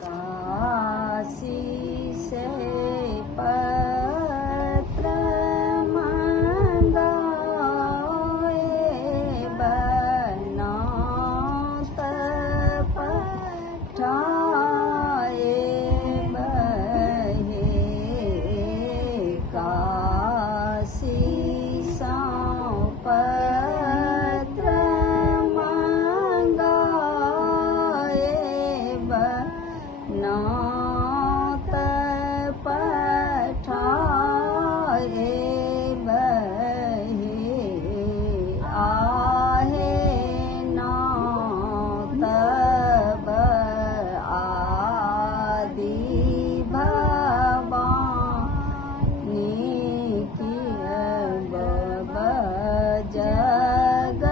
काशी से पत्र मंगाए बनात पठाए बहे काशी से पत्र नात पठाए बहे आहे नात आदि भवानी किय जग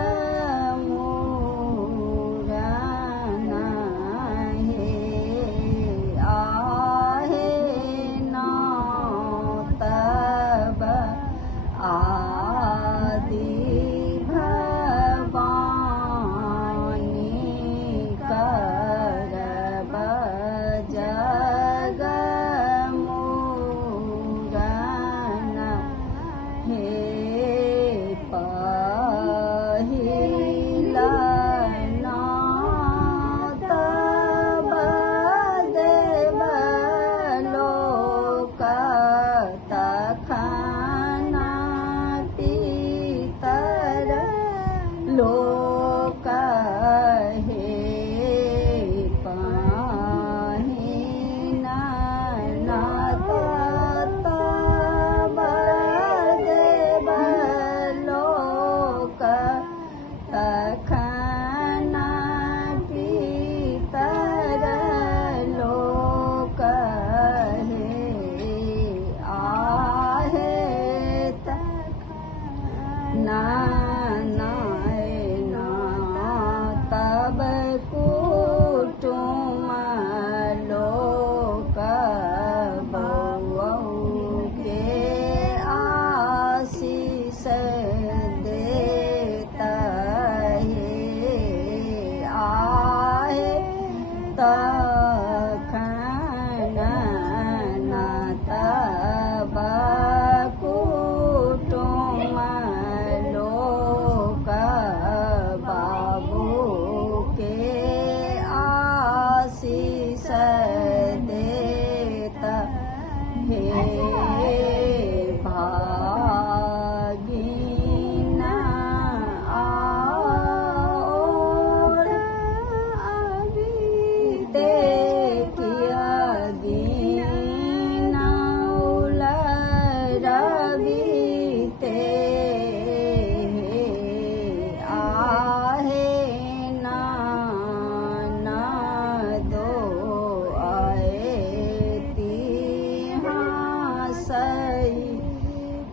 आदि भवानी करब जग मूरन हे पहिला नात देव लोक तखन लोक हे पाहिना नात देव लोक तखन पितर लोक हे आहे ना तब कुटुम लोक बउआ के आशीष देता हे आहे तखन तब कुटुम लोक आशीष देता हे भागिना और बीते किया दीना रबीते आहे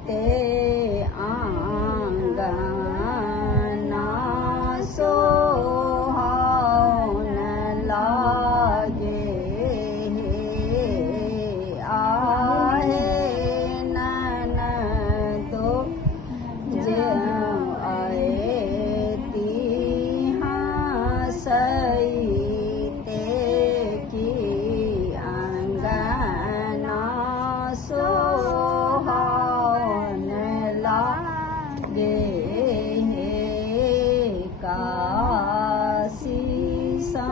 ते आंगना सोहावन लागे आहे ननदो जे आए ते की आंगना सोहावन गे काशी सा